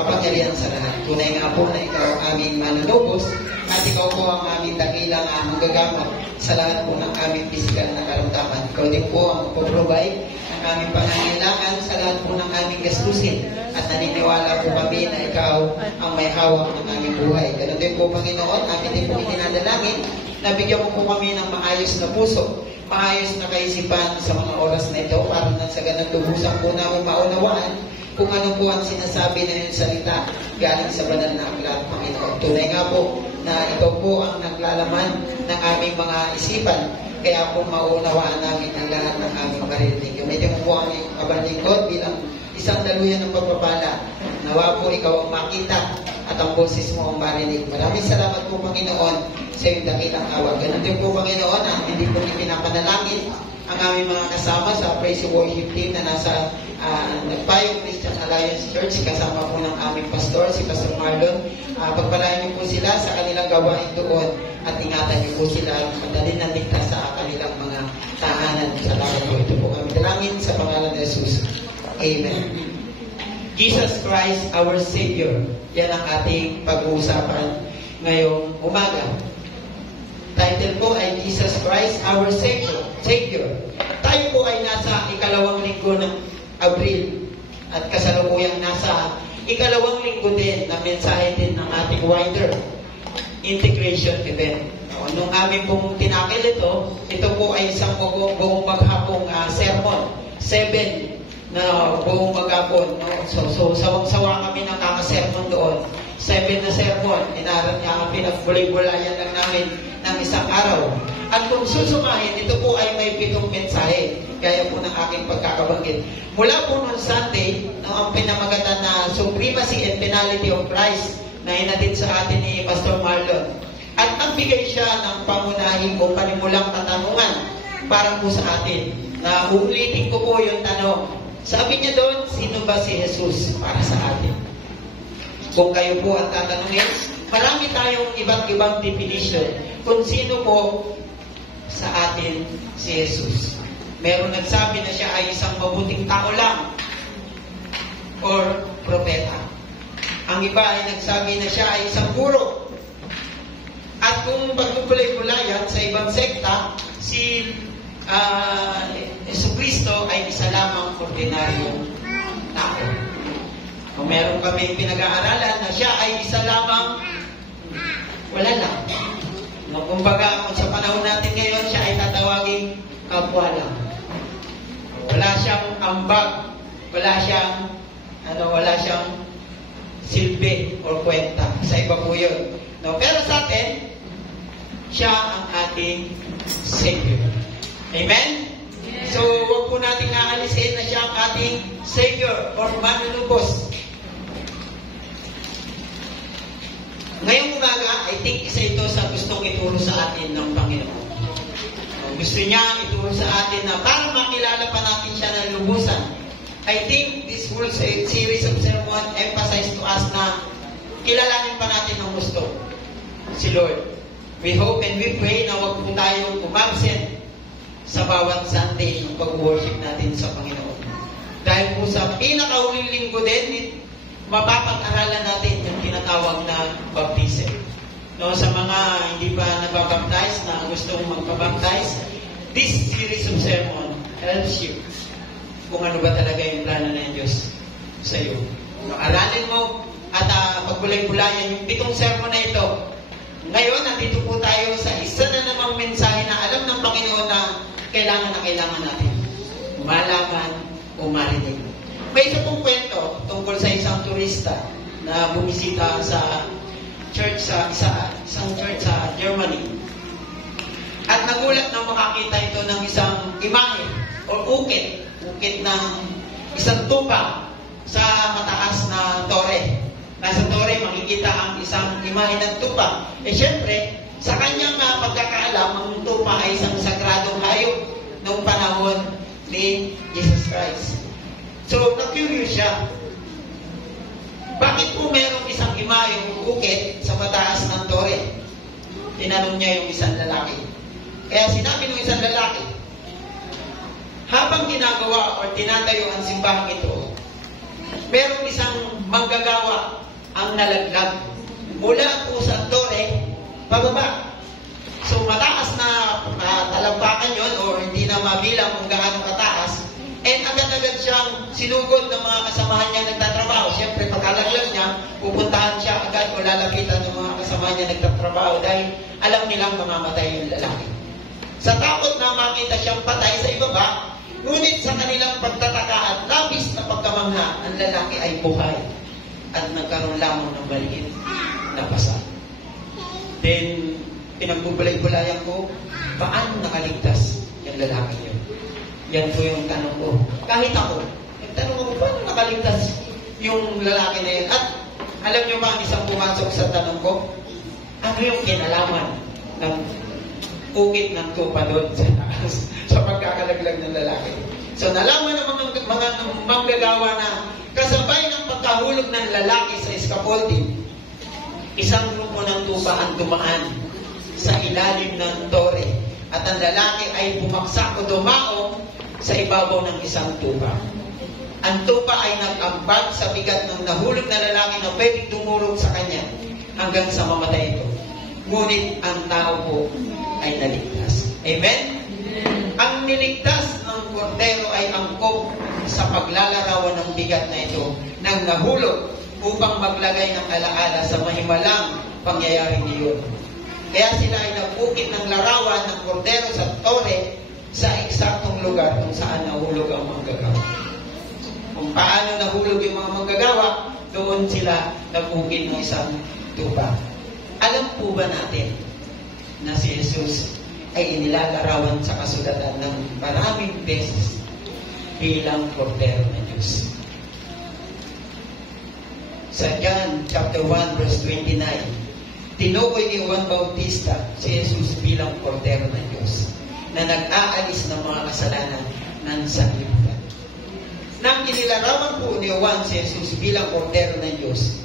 kapangyarihan sa lahat. Tunay nga po na ikaw ang aming manunubos at ikaw po ang aming dakilang manggagamot sa lahat po ng aming pisikal na karamdaman. Ikaw din po ang provide ng aming pangangailangan sa lahat po ng aming gastusin at naniniwala po kami na ikaw ang may hawak ng aming buhay. Ganun din po, Panginoon, amin din po itinadalangin na bigyan mo po kami ng maayos na puso, maayos na kaisipan sa mga oras na ito para na sa ganang lubusan po namin maunawaan kung ano po ang sinasabi na yung salita galing sa banal na aklat, Panginoon. Tunay nga po na ito po ang naglalaman ng aming mga isipan, kaya po maunawaan namin ang lahat ng aming marinig. Gamitin mo po ang iyong kabalingkod bilang isang daluyan ng pagpapala. Nawa po ikaw ang makita at ang boses mo ang marinig. Maraming salamat po, Panginoon, sa iyong dakilang awag. Ganun din po, Panginoon, ang hindi po ipinapanalangin ang aming mga kasama sa praise and worship team na nasa Nagpayong Christian Alliance Church, kasama po ng aming pastor, si Pastor Marlon. Pagpalain niyo po sila sa kanilang gawain doon at ingatan niyo po sila madali na ligtas sa kanilang mga tahanan. Salamat po. Ito po kami dalangin sa pangalan ni Jesus. Amen. Jesus Christ, our Savior. Yan ang ating pag-uusapan ngayong umaga. Title po ay Jesus Christ, our Savior. Tayo po ay nasa ikalawang linggo ng Abril at kasalukuyang nasa ikalawang linggo din na mensahe din ng ating wider integration event. Nung amin pong tinakil ito po ay isang buong maghapong sermon. 7 na buong maghapon. So sawang-sawa kami ng kakasermon doon. 7 na sermon. Pinag-bulay-bulayan lang namin ng isang araw. At kung susumahin, ito po ay may 7 mensahe. Gaya po ng aking pagkakabanggit. Mula po noong Sunday, ang pinamagatan na Supremacy and Penalty of Christ na hinatid sa atin ni Pastor Marlon. At nagbigay siya ng pangunahing o panimulang katanungan para po sa atin. Na uulitin ko po yung tanong. Sabi niya doon, sino ba si Jesus para sa atin? Kung kayo po ang tatanungin, marami tayong iba't ibang definition kung sino po sa atin si Jesus. Meron nagsabi na siya ay isang mabuting tao lang or propeta. Ang iba ay nagsabi na siya ay isang guro. At kung pagpupulay-pulayan sa ibang sekta, si Jesucristo ay isa lamang ordinaryong tao. Kung meron kami pinag-aaralan na siya ay isa lamang, wala lang. Kumbaga, kung sa panahon natin ngayon, siya ay tatawagin kapwa lang. Wala siyang ambag, wala siyang silbi o kwenta. Sa iba po yun. No? Pero sa atin, siya ang ating Savior. Amen? Yes. So, huwag po natin aalisin na siya ang ating Savior or manunubos. Ngayong umaga, I think isa ito sa gustong ituro sa atin ng Panginoon. Gusto niya ituro sa atin na para makilala pa natin siya ng lubusan. I think this whole series of sermon emphasize to us na kilalanin pa natin ng gusto si Lord. We hope and we pray na wag po tayong umabsent sa bawat Sunday ng pag-worship natin sa Panginoon. Dahil po sa pinakauling linggo din, mapapag-aralan natin yung tinatawag na baptism. No, sa mga hindi pa nababaptize na gustong magpabaptize, this series of sermon helps you kung ano ba talaga yung plano ng Diyos sa iyo. Aralin mo at pagbulay-bulayan yung 7 sermon na ito. Ngayon, nandito po tayo sa isa na namang mensahe na alam ng Panginoon na kailangan natin malaman o marinig. May isa pong kwento tungkol sa isang turista na bumisita sa church isang church sa Germany. At nagulat na makakita ito ng isang imahe o ukit ng isang tupa sa mataas na tore. Nasa tore makikita ang isang imahe ng tupa. Siyempre, sa kanyang pagkakaalam, ang tupa ay isang sagradong hayop noong panahon ni Jesus Christ. So, na-curious siya. Bakit po merong isang imahe o ukit sa mataas ng tore? Tinanong niya yung isang lalaki. Kaya sinabi ng isang lalaki, habang ginagawa o tinatayo ang simbahang ito, merong isang manggagawa ang nalaglag mula po sa tore pababa. So mataas na talampakan yon o hindi na mabilang kung gaano kataas. And agad-agad siyang sinugod ng mga kasamahan niya nagtatrabaho. Siyempre, pagkalaglag niya, pupuntahan siya agad o lalapitan ng mga kasamahan niya nagtatrabaho dahil alam nilang mamamatay yung lalaki. Sa takot na makita siyang patay sa ibaba, ngunit sa kanilang pagtataka at labis na pagkamangha, ang lalaki ay buhay at nagkaroon lamang ng maliit na pasa. Then, pinagbubulay-bulayan ko, paano nakaligtas yung lalaki yun? Yan po yung tanong ko. Kahit ako, nagtanong ko, paano nakaligtas yung lalaki na yun? At alam niyo ba ang isang pumasok sa tanong ko? Ano yung kinalaman ng ukit ng tupa doon sa pagkakalaglag ng lalaki? So nalaman ng mga manggagawa na kasabay ng pagkahulog ng lalaki sa scaffolding, isang grupo ng tupa ang dumaan sa ilalim ng tore at ang lalaki ay bumaksak o dumaong sa ibabaw ng isang tupa. Ang tupa ay nag-ambag sa bigat ng nahulog na lalaki na pwedeng dumurog sa kanya hanggang sa mamatay ito. Ngunit ang tao po ay naligtas. Amen? Ang niligtas ng kordero ay angkop sa paglalarawan ng bigat na ito nang nahulog upang maglagay ng alaala sa mahimalang pangyayaring iyon. Kaya sila ay nagukit ng larawan ng kordero sa tore sa eksaktong lugar kung saan nahulog ang manggagawa. Kung paano nahulog yung mga manggagawa, doon sila nagukit ng isang tupa. Alam po ba natin na si Jesus ay inilalarawan sa kasulatan ng maraming beses bilang kordero ng Diyos? Sa John chapter 1 verse 29, tinukoy ni Juan Bautista si Jesus bilang kordero ng Diyos na nag-aalis ng mga kasalanan ng sanlibutan. Nang inilarawan po ni Juan si Jesus bilang kordero ng Diyos,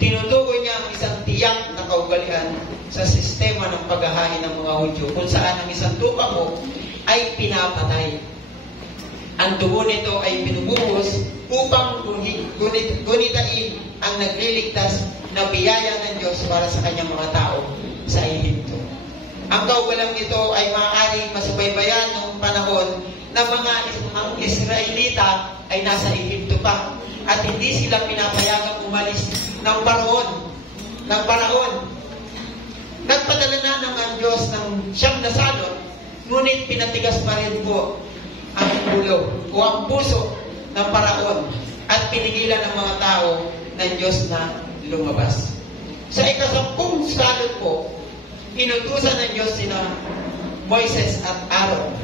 tinutukoy niya ang isang tiyak na kaugalian sa sistema ng paghahain ng mga Hudyo kung saan ang isang tupa po ay pinapatay. Ang dugo nito ay binubuhos upang gunitain ang nagliligtas na biyaya ng Diyos para sa kanyang mga tao sa Ehipto. Ang kaugalang ito ay maaaring masubaybayan noong panahon na ang Israelita ay nasa Ehipto pa at hindi sila pinapayagang umalis ng Paraon. Nagpadala na ng ang Diyos ng siyam na salot, ngunit pinatigas pa rin po ang ulo o ang puso ng Paraon at pinigilan ng mga tao ng Diyos na lumabas. Sa ika-10 salot po, inutusan ng Diyos sina Moises at Aaron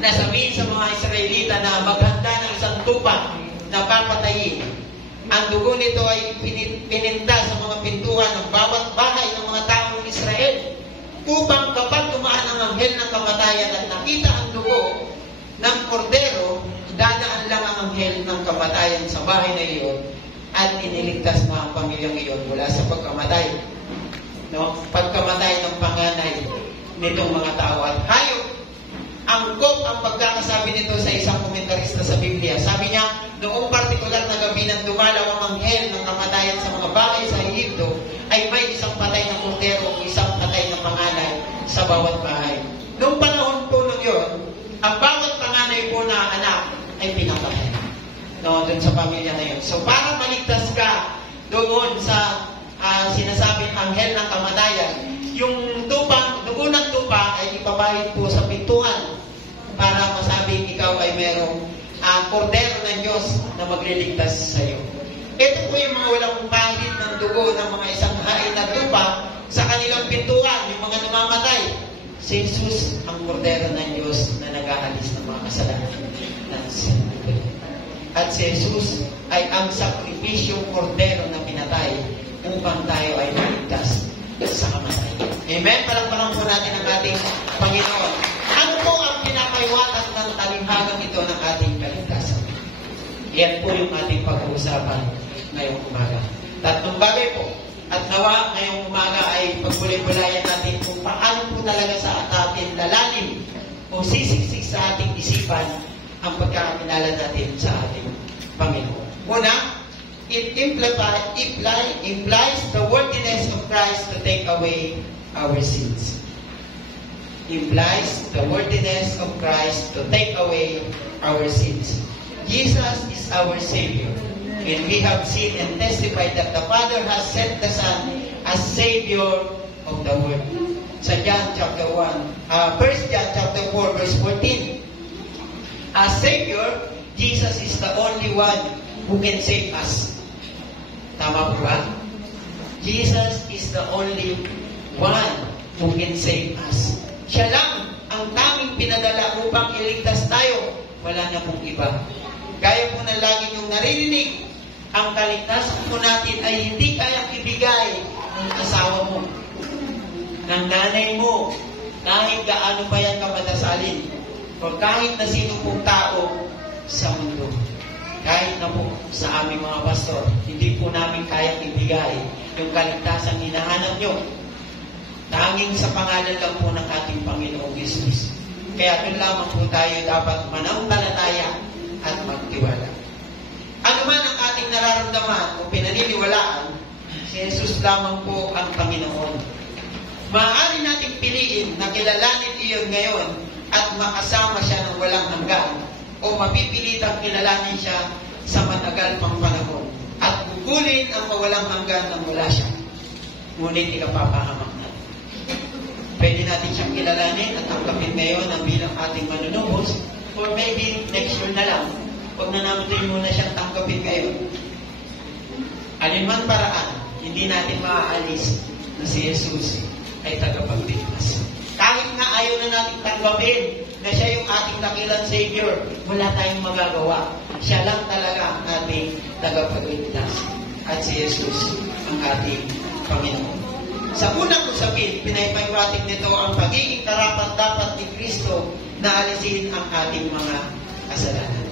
na sabihin sa mga Israelita na maghanda ng isang tupa na papatayin. Ang dugo nito ay pininta sa mga pintuan ng bawat bahay ng mga taong Israel upang kapag dumaan ang anghel ng kamatayan at nakita ang dugo ng kordero, dadaan lang ang anghel ng kamatayan sa bahay na iyon at iniligtas na ang pamilyang iyon mula sa pagkamatay. Pagkamatay ng panganay nitong mga tao at hayop. Angkop ang pagkakasabi nito sa isang komentarista sa Biblia. Sabi niya, noong partikular na gabi nang dumalaw ang anghel ng kamatayan sa mga bahay sa Ehipto, ay may isang patay na kordero o isang patay na panganay sa bawat bahay. Noong panahon po nung yun, ang bawat panganay po na anak ay pinapatay. Doon sa pamilya na yun. So para maligtas ka doon sa sinasabing anghel ng kamatayan, yung dugo ng tupa ay ipabahid po sa pintuan para masabing ikaw ay merong kordero ng Diyos na magliligtas sa iyo. Ito po yung mga walang pahid ng dugo ng mga isang hain na tupa sa kanilang pintuan, yung mga namamatay. Si Jesus ang kordero ng Diyos na nag-aalis ng mga kasalanan ng sanlibutan. At si Jesus ay ang sakripisyong kordero na pinatay upang tayo ay maligtas sa kamatayan. Amen? Palakpakan po natin ang ating Panginoon. Ano po ang pinakaiwanan ng talinghagang ito ng ating kaligtasan? Yan po yung ating pag-uusapan ngayong umaga. Tatlong bagay po. At nawa ngayong umaga ay pagbulay-bulayan natin kung paano po talaga sa atin lalalim o sisiksik sa ating isipan ang pagkakakilala natin sa ating Panginoon. Una, it implies the worthiness of Christ to take away our sins. Implies the worthiness of Christ to take away our sins. Jesus is our Savior. And we have seen and testified that the Father has sent the Son as Savior of the world. Sa John chapter 1, 1 John chapter 4 verse 14. As Savior, Jesus is the only one who can save us. Tama po ba? Jesus is the only one who can save us. Siya lang ang taming pinadala upang iligtas tayo. Wala na pong iba. Gaya po na lagi niyong naririnig, ang kaligtasan po natin ay hindi kayang ibigay ng asawa mo, ng nanay mo, kahit gaano pa yan kapadasalin, o kahit na sino pong tao sa mundo. Kahit na po sa aming mga pastor, hindi po namin kayang ibigay yung kaligtasan hinahanap nyo. Tanging sa pangalan lang po ng ating Panginoong Jesus. Kaya doon lamang po tayo dapat manampalataya at magtiwala. Ano man ang ating nararamdaman o pinaniniwalaan, si Jesus lamang po ang Panginoon. Maaari nating piliin na kilalanin iyon ngayon at makasama siya ng walang hanggan, o mapipilitang kilalanin siya sa matagal pang panahon at kukulin ang mawalang hanggan nang wala siya. Ngunit ikapapahamak na. Pwede natin siyang kilalanin at tanggapin ngayon ang bilang ating manunubos, or maybe next year na lang. Huwag na natin muna siyang tanggapin ngayon. Alinman paraan, hindi natin maaalis na si Jesus ay tagapagligtas. Kahit na ayaw na natin tanggapin na siya yung ating dakilang Savior, wala tayong magagawa. Siya lang talaga ang ating tagapagligtas. At si Jesus ang ating Panginoon. Sa unang usapin, pinaypaywating nito ang pagiging karapat-dapat ni Kristo na alisin ang ating mga kasalanan.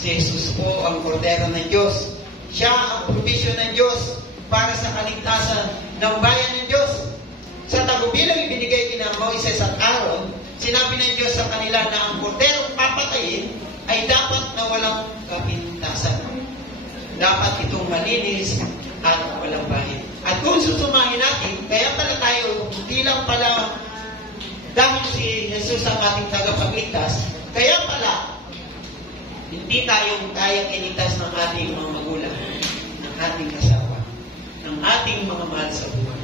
Si Jesus po ang kordero ng Diyos. Siya ang provision ng Diyos para sa kaligtasan ng bayan ng Diyos. Sa tagubilang ibinigay kina Moises at Aaron, sinabi ng Diyos sa kanila na ang korderong papatayin ay dapat na walang kapintasan. Dapat itong malinis at walang bahid. At kung susumahin natin, kaya pala tayo, hindi lang pala dahil si Jesus ang ating tagapagligtas, kaya pala, hindi tayo kayang iligtas ng ating mga magulang, ng ating kasawa, ng ating mga mahal sa buhay.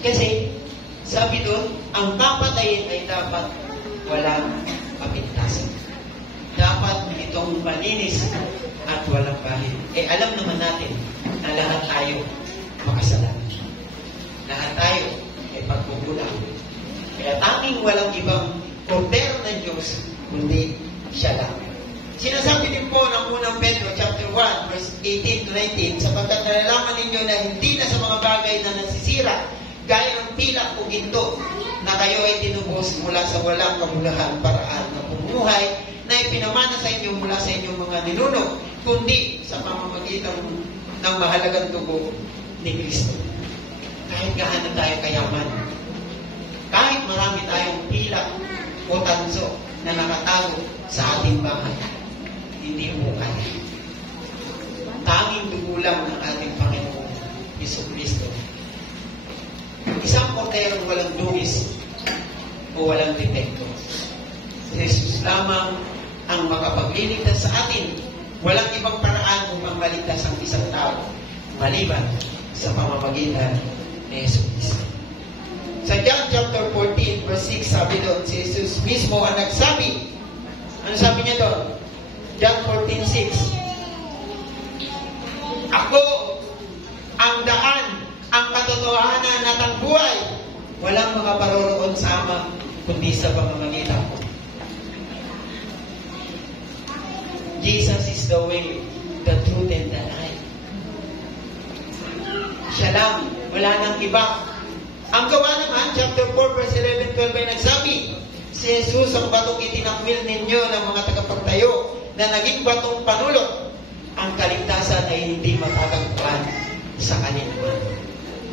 Kasi, sabi doon, ang papatayin ay dapat walang kapintasan. Dapat itong malinis at walang bahid. Alam naman natin na lahat tayo makasalanan. Lahat tayo ay pagkukulang. Kaya tanging walang ibang kordero ng Diyos, kundi siya lang. Sinasabi din po ng unang Pedro chapter 1 verse 18 to 19, sapagkat nalalaman ninyo na hindi na sa mga bagay na nasisira, gaya ng pilak o ginto, na kayo ay tinubos mula sa walang kabulahan paraan na pumuhay na ipinamana sa inyo mula sa inyong mga ninuno, kundi sa pamamagitan ng mahalagang dugo ni Kristo. Kahit gaano tayo kayaman, kahit marami tayong pilak o tanso na nakatago sa ating bahay, hindi mo kaya. Tanging dugo lang ng ating Panginoon Jesucristo. Isang korderong walang dungis o walang defekto. Jesus lamang ang makapagliligtas sa atin. Walang ibang paraan upang maligtas ang isang tao maliban sa pamamagitan ni Jesus. Sa John chapter 14 verse 6, sabi doon, si Jesus mismo ang nagsabi. Ano sabi niya doon? John 14:6. Ako ang daan, ang katotohanan at ang buhay. Walang makaparoroon sa Ama kundi sa pamamagitan ko. Jesus is the way, the truth, and the life. Siya lang, wala nang iba. Ang gawa naman, chapter 4, verse 11-12 ay nagsabi, si Jesus ang batong itinakwil ninyo ng mga tagapagtayo na naging batong panulot. Ang kaligtasan ay hindi matatagpuan sa kanila.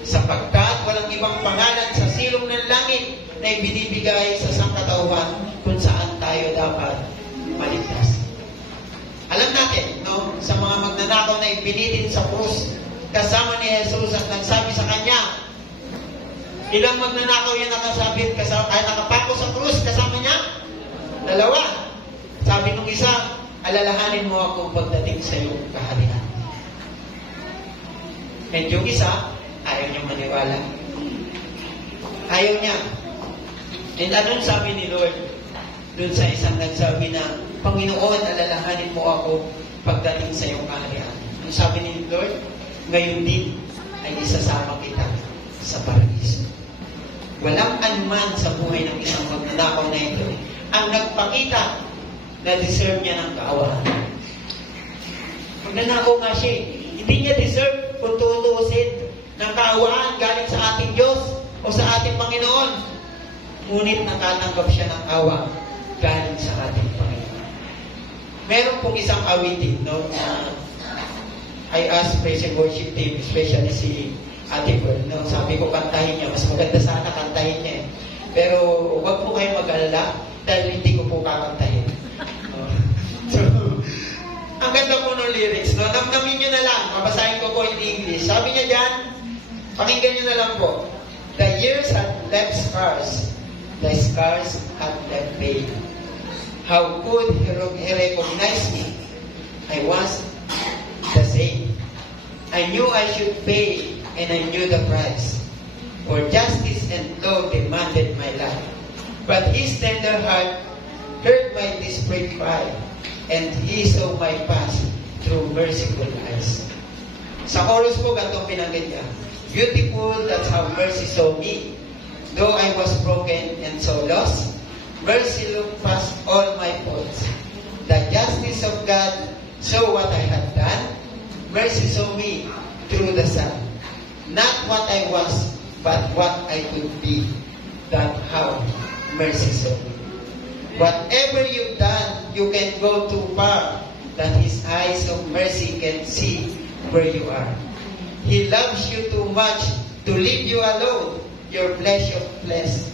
Sapagkat walang ibang pangalan sa silong ng langit na ibinibigay sa sangkatauhan kung saan tayo dapat maligtas. Alam natin, no? sa mga magnanakaw na ipinitin sa krus kasama ni Jesus at nagsabi sa kanya, ilang magnanakaw yan nakasabit, nakapako sa krus kasama niya? 2. Sabi nung isa, alalahanin mo ako pagdating sa iyong kaharian. And yung isa, ayaw niyang maniwala. Ayaw niya. And anong sabi ni Lord? Doon sa isang nagsabi na, Panginoon, alalahanin mo ako pagdating sa iyong kaharian. Ang sabi ni Lord, ngayon din ay isasama kita sa paraiso. Walang anuman sa buhay ng isang magnanakaw na ito ang nagpakita na deserve niya ng kaawaan. Magnanakaw nga siya. Hindi niya deserve kung tutuusin ng kaawaan galing sa ating Diyos o sa ating Panginoon. Ngunit nakatanggap siya ng awa galing sa ating Panginoon. Meron pong isang awitin, no? I asked praise and worship team, especially si Ate Pearl, no? Sabi ko kantahin niya, mas maganda sana kantahin niya. Pero wag po kayo mag-alala dahil hindi ko po kakantahin. So, ang ganda po ng lyrics, no? Namnamin nyo na lang, mabasahin ko po in English. Sabi niya dyan, pakinggan nyo na lang po. The years have left scars. The scars have left pain. How could he recognize me? I was the same. I knew I should pay, and I knew the price. For justice and law demanded my life. But his tender heart heard my desperate cry, and he saw my past through merciful eyes. Sa chorus po, ganitong pinanggit niya. Beautiful, that's how mercy saw me. Though I was broken and so lost, mercy looked past all my faults. The justice of God saw what I had done. Mercy saw me through the sun. Not what I was, but what I could be. That's how mercy saw me. Whatever you've done, you can go too far, that His eyes of mercy can see where you are. He loves you too much to leave you alone, your flesh of flesh,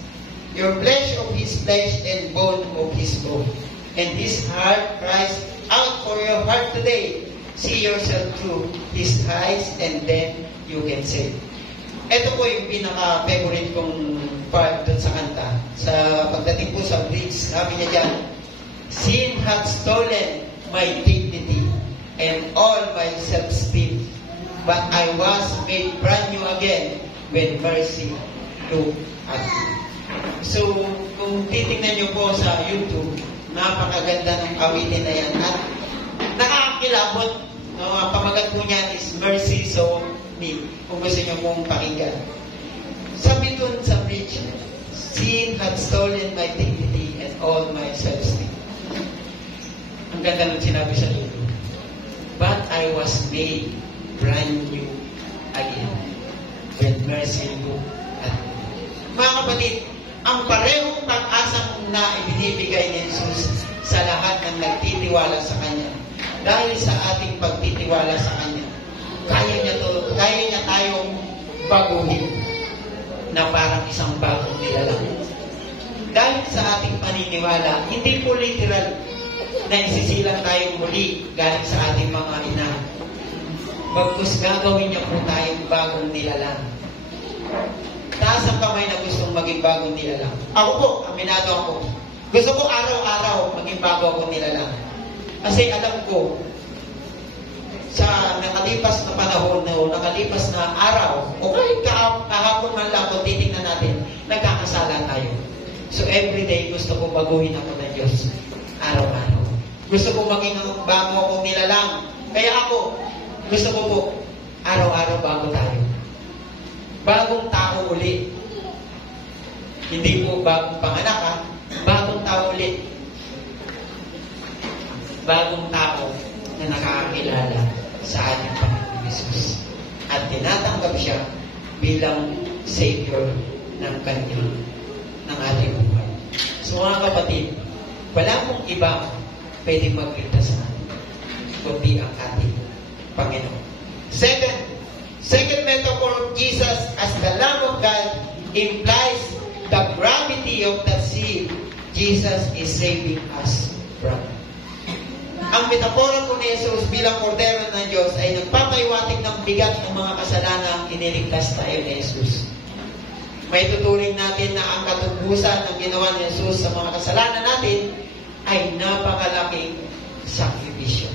your flesh of His flesh and bone of His bone. And His heart cries out for your heart today. See yourself through His eyes and then you can say. Ito po yung pinaka-favorite kong part dun sa kanta. Sa pagdating po sa bridge, sabi niya dyan, sin hath stolen my dignity and all my self-esteem. But I was made brand new again when mercy looked at me. So, kung titingnan niyo po sa YouTube, napakaganda ng awitin na yan. At nakakakilabot, no, ang pamagat po niyan is Mercy So Me. Kung gusto niyo pong pakinggan. Sabi dun sa bridge, sin had stolen my dignity and all my self-esteem. Ang ganda nung sinabi sa YouTube. But I was made brand new again when mercy looked at me. Mga kapatid, ang parehong pag-asang na ibinibigay ni Jesus sa lahat ng nagtitiwala sa Kanya. Dahil sa ating pagtitiwala sa Kanya, kaya niya tayong baguhin na parang isang bagong nilalang. Dahil sa ating paniniwala, hindi po literal na isisilang tayong muli galing sa ating mga ina. Bagkus gagawin niya po tayong bagong nilalang. Taas ang kamay na gustong maging bagong nilalang. Ako po, aminado ako. Gusto ko araw-araw maging bago ako nilalang. Kasi alam ko, sa nakalipas na panahon o nakalipas na araw, o kahit kahapon man lang kung titignan natin, nagkakasala tayo. So everyday gusto ko baguhin ako ng Diyos. Araw-araw. Gusto ko maging bago akong nilalang. Kaya ako, gusto ko po, araw-araw bago tayo. Bagong tao ulit. Hindi po bagong panganak, ha? Bagong tao ulit. Bagong tao na nakakakilala sa ating Panginoon Jesus. At tinatanggap siya bilang Savior ng Kanya, ng ating buhay. So mga kapatid, wala pong iba pwedeng magligtas sa atin, kundi ang ating Panginoon. Second metaphor of Jesus as the Lamb of God implies the gravity of the sin Jesus is saving us from. Ang metapora po ni Jesus bilang kordero ng Diyos ay nagpapaiwatig ng bigat ng mga kasalanan iniligtas tayo ni Jesus. May tuturing natin na ang katubusan ng ginawa ni Jesus sa mga kasalanan natin ay napakalaking sakripisyo.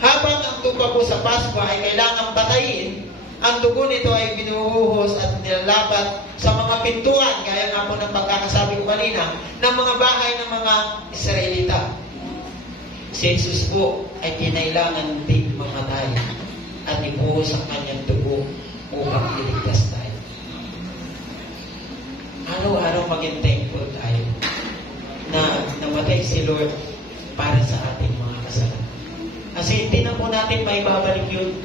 Habang ang tupa po sa Pasko ay kailangang patayin, ang dugo nito ay binuhuhos at nilalapat sa mga pintuan, gaya nga po ng pagkakasabi ko kanina, ng mga bahay ng mga Israelita. Si Jesus po ay kinailangan din mamatay at ibuhos ang kanyang dugo upang iligtas tayo. Araw-araw maging thankful tayo na namatay si Lord para sa ating mga kasalanan. Kasi hindi na po natin may babalik yun.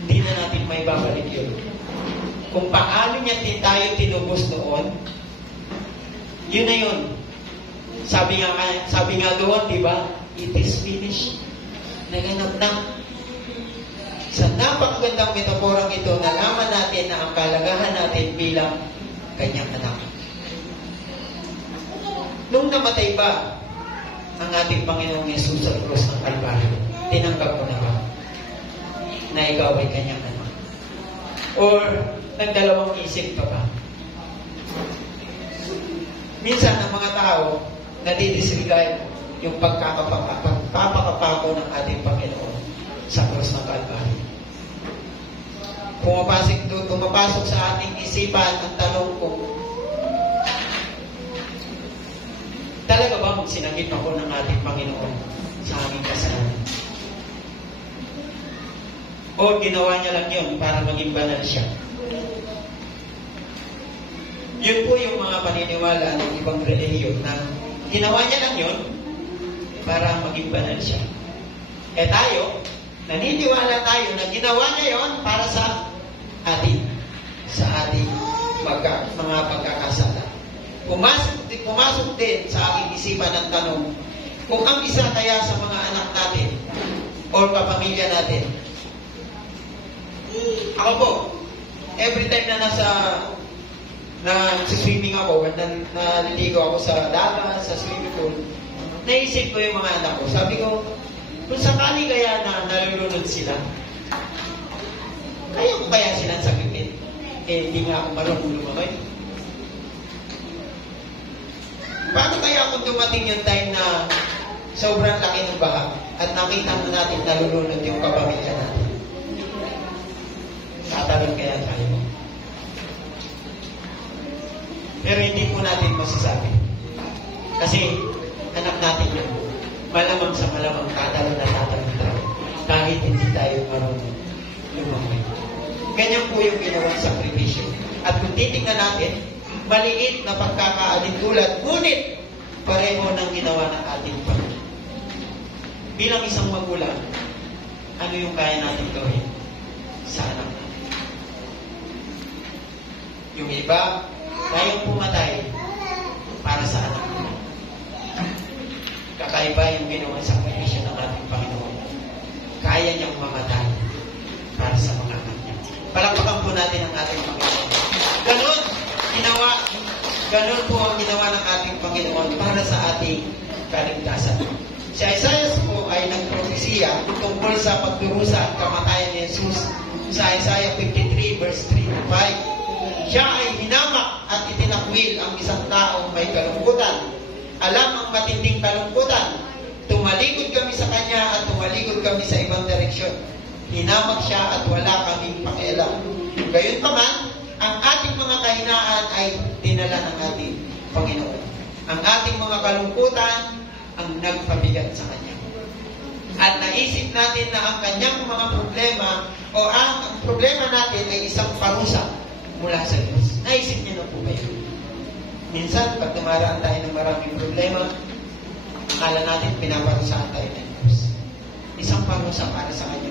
Hindi na natin may babalik yun. Kung paano niya tayo tinubos noon, yun na yun. Sabi nga doon, di ba? It is finished. Naganap na. Sa napakagandang metaporang ito, nalaman natin na ang kalagahan natin bilang kanyang anak. Nung namatay ba ang ating Panginoong Yesus sa krus ng Kalbaryo, tinanggap mo na ba na ikaw ay kanyang anak? Or nagdalawang isip ka ba? Minsan ang mga tao nadidisregard yung pagpapakapako ng ating Panginoon sa krus ng Kalbaryo. Pumapasok sa ating isipan ang tanong kung talaga ba sinagip ako ng ating Panginoon sa aming kasalanan? O ginawa niya lang yun para maging banal siya? Yun po yung mga paniniwala ng ibang relihiyon na ginawa niya lang yun para maging banal siya. Eh tayo, naniniwala tayo na ginawa niya yun para sa ating mga pagkakasala. Pumasok din sa aking isipan ng tanong, kung ang isa kaya sa mga anak natin o kapamilya natin, ako po, every time na swimming ako, naliligo ako sa dagat, sa swimming pool, naisip ko yung mga anak ko. Sabi ko, kung sakali kaya na nalulunod sila, kaya ko kaya silang sagutin? Hindi nga ako marunong lumabay. Paano kaya kung dumating yung time na sobrang laki ng baha at nakita mo natin nalulunod yung kapamilya natin? Tatalon kaya tayo. Pero hindi po natin masasabi. Kasi anak natin yun. Malamang sa malamang tatalon na tatalon tayo. Kahit hindi tayo marunong lumabay. Ganyan po yung ginawang sakripisyo. At kung titignan natin, maliit na pagkakaalintulad, ngunit pareho ng ginawa ng ating Panginoon. Bilang isang magulang, ano yung kaya natin gawin sa anak natin? Yung iba, kayang pumatay para sa anak nila. Kakaiba yung ginawang sakripisyo ng ating Panginoon. Kaya niyang mamatay para sa mga anak niya. Palakpakan po natin ang ating Panginoon. Ganon po ang ginawa ng ating Panginoon para sa ating kaligtasan. Si Isaiah po ay nagprofesiya tungkol sa pagdurusa at kamatayan ni Jesus sa Isaiah 53 verse 3-5. Siya ay hinamak at itinakwil ang isang taong may kalungkutan. Alam ang matinding kalungkutan. Tumalikod kami sa Kanya at tumalikod kami sa ibang direksyon. Hinamak siya at wala kaming pakialam. Gayunpaman, ang ating mga kahinaan ay dinala ng ating Panginoon. Ang ating mga kalungkutan ang nagpabigat sa Kanya. At naisip natin na ang Kanyang mga problema o ang problema natin ay isang parusa mula sa Diyos. Naisip niyo na po ba yun? Minsan, pag tumaraan tayo ng maraming problema, akala natin pinaparusahan tayo ng Diyos. Isang parusa para sa Kanya.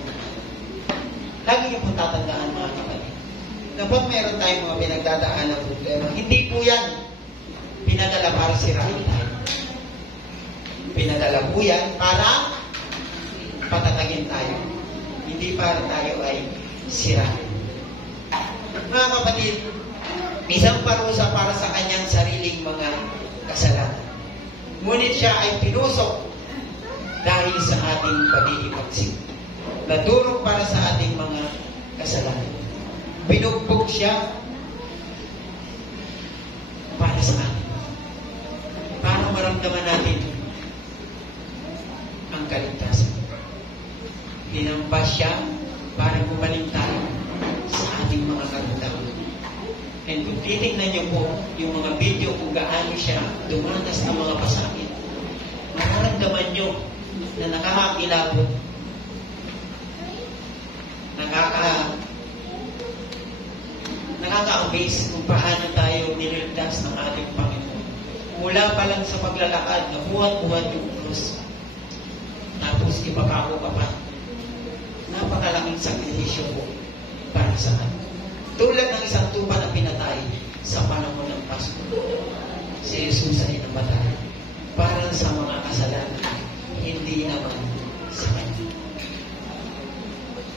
Lagi niyo po tatandaan, mga kapatid, na pag meron tayong mga pinagdadaan ng problema, hindi po yan pinadala para sirain tayo. Pinadala po yan para patatagin tayo. Hindi para tayo ay sirain. Mga kapatid, isang parusa para sa kanyang sariling mga kasalanan. Ngunit siya ay pinusok dahil sa ating pag-iimagsik. Nadurog para sa ating mga kasalanan. Binugbog siya para sa atin. Para maramdaman natin ang kaligtasan. Hinampas siya para gumaling tayo sa ating mga karamdaman. And kung titignan niyo po yung mga video kung gaano siya dumanas ng mga pasakit, mararamdaman niyo na nakakakilabot, nakaka-amaze kung paano tayo niligtas ng ating Panginoon. Mula pa lang sa paglalakad, nabuhat-buhat yung krus. Tapos ipapako pa pa. Napakalaking sakripisyo po para sa atin. Tulad ng isang tupa na pinatay sa panahon ng Pasko. Si Jesus ay namatay para sa mga kasalanan, hindi naman sa Kanya.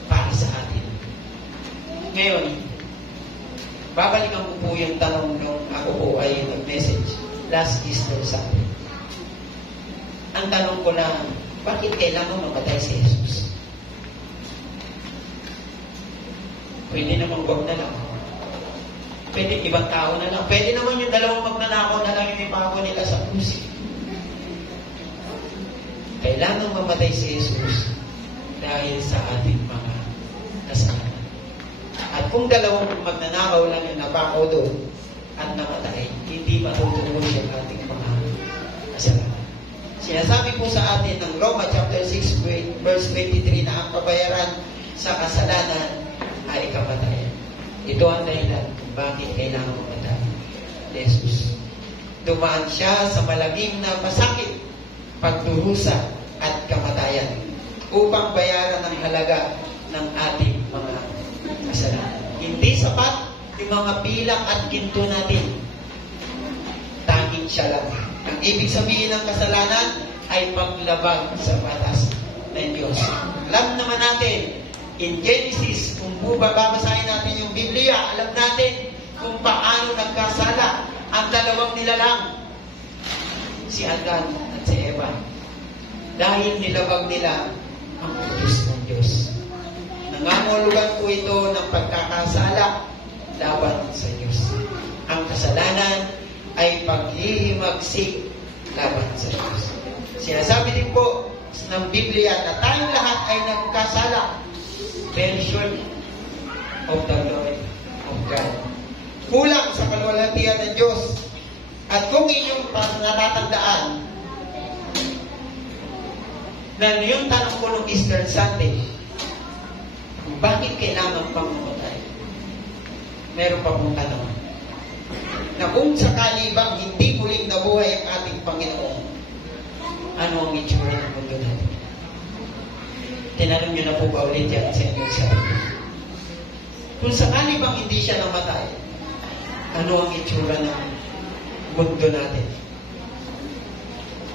Para sa atin. Ngayon, babalikan ko po yung tanong nung ako po ay nag-message last Easter Sunday. Ang tanong ko lang, bakit kailangan mamatay si Jesus? Pwede naman wag na lang. Pwede ibang tao na lang. Pwede naman yung dalawang magnanakaw na lang yung ipako nila sa krus. Kailangan mamatay si Jesus dahil sa ating mga kasalanan. At kung dalawang magnanakaw lang yung napako doon at namatay, hindi matutulog yung ating mga kasalanan. Sinasabi po sa atin ng Roma chapter 6 verse 23 na ang kabayaran sa kasalanan ay kamatayan. Ito ang dahilan kung bakit kailangan mamatay Jesus. Dumaan siya sa malagim na pasakit, pagdurusa at kamatayan upang bayaran ang halaga ng ating mga kasalanan. Hindi sapat yung mga pilak at ginto natin. Tanging siya lang. Ang ibig sabihin ng kasalanan ay paglabag sa batas ng Diyos. Alam naman natin, in Genesis, kung babasahin natin yung Biblia, alam natin kung paano nagkasala ang dalawang nilalang, si Adan at si Eva. Dahil nilabag nila ang utos ng Diyos. Nangangulugan po ito ng pagkakasala laban sa Diyos. Ang kasalanan ay paghihimagsik laban sa Diyos. Sinasabi din po ng Biblia na tayong lahat ay nagkasala, fell short of the glory of God. Kulang sa kalwalhatian ng Diyos. At kung inyong natatandaan, na yung tanong ko ng Easter Sunday, bakit kailangan pang mamatay? Meron pa pong tanong. Na kung sakali bang hindi muling nabuhay ang ating Panginoon, ano ang itsura ng mundo natin? Tinanong nyo na po ba ulit yan sa inyong sarili? Kung sakali bang hindi siya namatay, ano ang itsura ng mundo natin?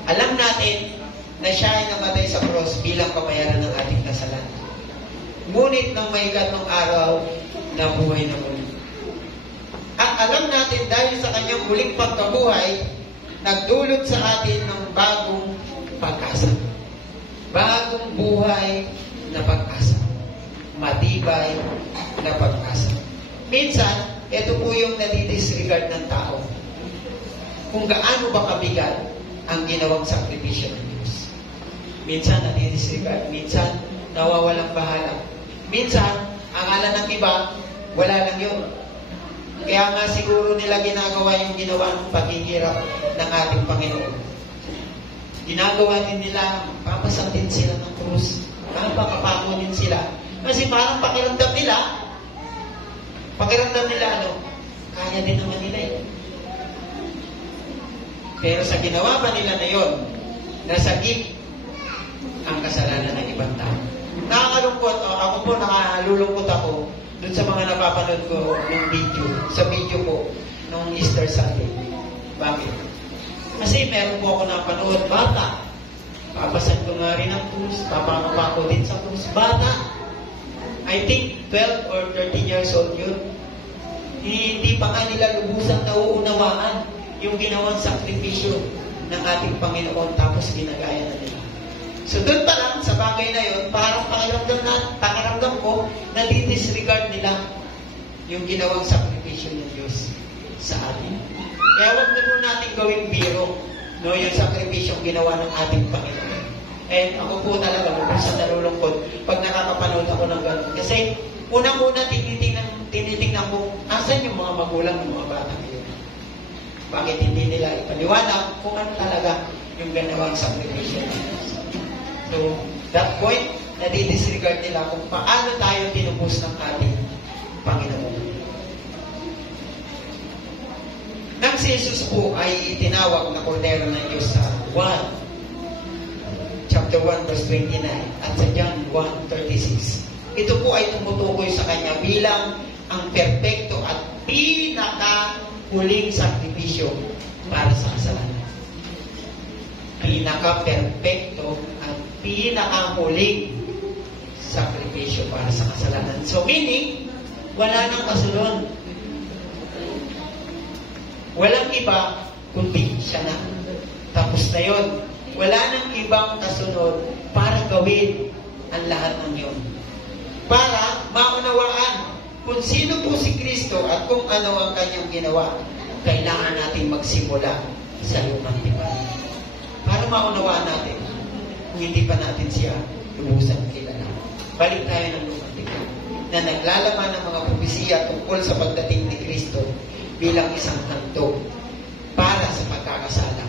Alam natin na siya ay namatay sa cross bilang kabayaran ng ating kasalanan. Ngunit nang may ganong araw, nabuhay na muli. At alam natin dahil sa kanyang muling pagkabuhay, nagdulot sa atin ng bagong pag-asa. Bagong buhay na pag-asa. Matibay na pag-asa. Minsan, ito po yung nadidisregard ng tao. Kung gaano ba kabigat ang ginawang sakripisyo ng Diyos. Minsan, nadidisregard. Minsan, nawawalang bahala. Minsan, akala ng iba, wala lang yun. Kaya nga siguro nila ginagawa yung ginawa ng paghihirap ng ating Panginoon. Ginagawa din nila, papasantin sila ng krus. Papakapako din sila. Kasi parang pakiramdam nila, kaya din naman nila eh. Pero sa ginawa pa nila na yun, nasagip ang kasalanan ng ibang tao. Nakakalungkot, ako po, nakalulungkot ako dun sa mga napapanood ko ng video, sa video ko, nung Easter Sunday. Bakit? Kasi meron po ako napanood, bata. Papasan ko nga rin ang krus, papamapa ko din sa krus. Bata. I think 12 or 13 years old yun. Hindi pa nga nila lubusang nauunawaan yung ginawang sakripisyo ng ating Panginoon, tapos ginagaya na nila. So doon pa lang, sa bagay na yun, parang pakiramdam ko, nadidisregard nila yung ginawang sakripisyo ng Diyos sa atin. Kaya huwag na doon natin gawing biro, no, yung sakripisyong ginawa ng ating Panginoon. And ako po talaga, sa nalulungkot, pag nakakapanood ako ng gano'n. Kasi, unang-una, tinitingnan ko, asan yung mga magulang ng mga bata ngayon? Bakit hindi nila ipaniwala kung ano talaga yung ganawang sakripisyo ng Diyos? So, that point, nadidisregard nila kung paano tayo tinubos ng ating Panginoon. Nang si Jesus po ay itinawag na Kordero ng Diyos sa Juan, chapter 1, verse 29, at sa John 1:36. Ito po ay tumutukoy sa Kanya bilang ang perpekto at pinakahuling sakripisyo para sa kasalanan. Pinaka-perpekto at pinakahuling sakripisyo para sa kasalanan. So meaning, wala nang kasunod. Walang iba, kundi siya na. Tapos na yun. Wala nang ibang kasunod para gawin ang lahat ng yun. Para maunawaan kung sino po si Kristo at kung ano ang kanyang ginawa, kailangan natin magsimula sa lumang tipan. Para maunawaan natin kung hindi pa natin siya lubusan kilala. Balik tayo ng lumang tipan na naglalaman ng mga propesiya tungkol sa pagdating ni Kristo bilang isang handog para sa pagkakasala.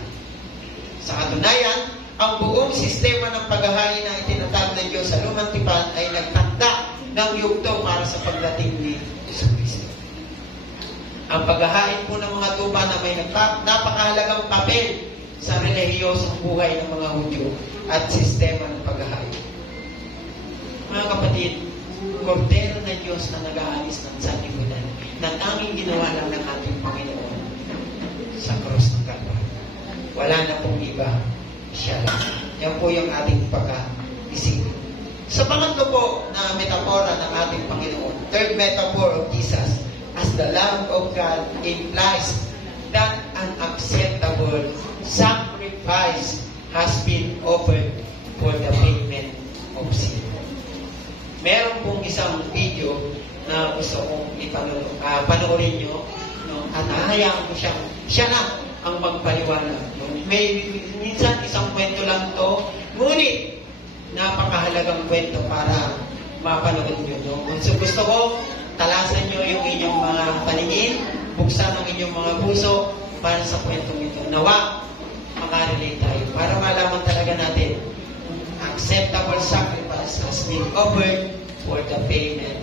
Sa katunayan, ang buong sistema ng paghahain na itinatag ng Diyos sa lumang tipan ay nagtanda ng yugto para sa pagdating ni Jesus Cristo. Ang paghahain po ng mga tupa na may napakahalagang papel sa relihiyosong buhay ng mga Hudyo at sistema ng paghahain. Mga kapatid, Kordero ng Diyos na nag-aalis ng sanlibutan na tanging ginawa lang ng ating Panginoon sa cross ng Calvary. Wala na pong iba, siya lang. Yan po yung ating pagka-isip. Sa pangatlo po na metapora ng ating Panginoon, third metaphor of Jesus as the Lamb of God implies that an acceptable sacrifice has been offered for the payment of sin. Meron pong isang video na gusto kong panoorin nyo, no? At hahayaan ko siya na ang magpaliwanag. No? May minsan isang kwento lang to, ngunit napakahalagang kwento para mapanood nyo. No? So gusto ko, talasan nyo yung inyong mga paningin, buksan ang inyong mga puso para sa kwentong ito. Nawa, makarelate tayo para malaman talaga natin acceptable sacrifice has been offered for the payment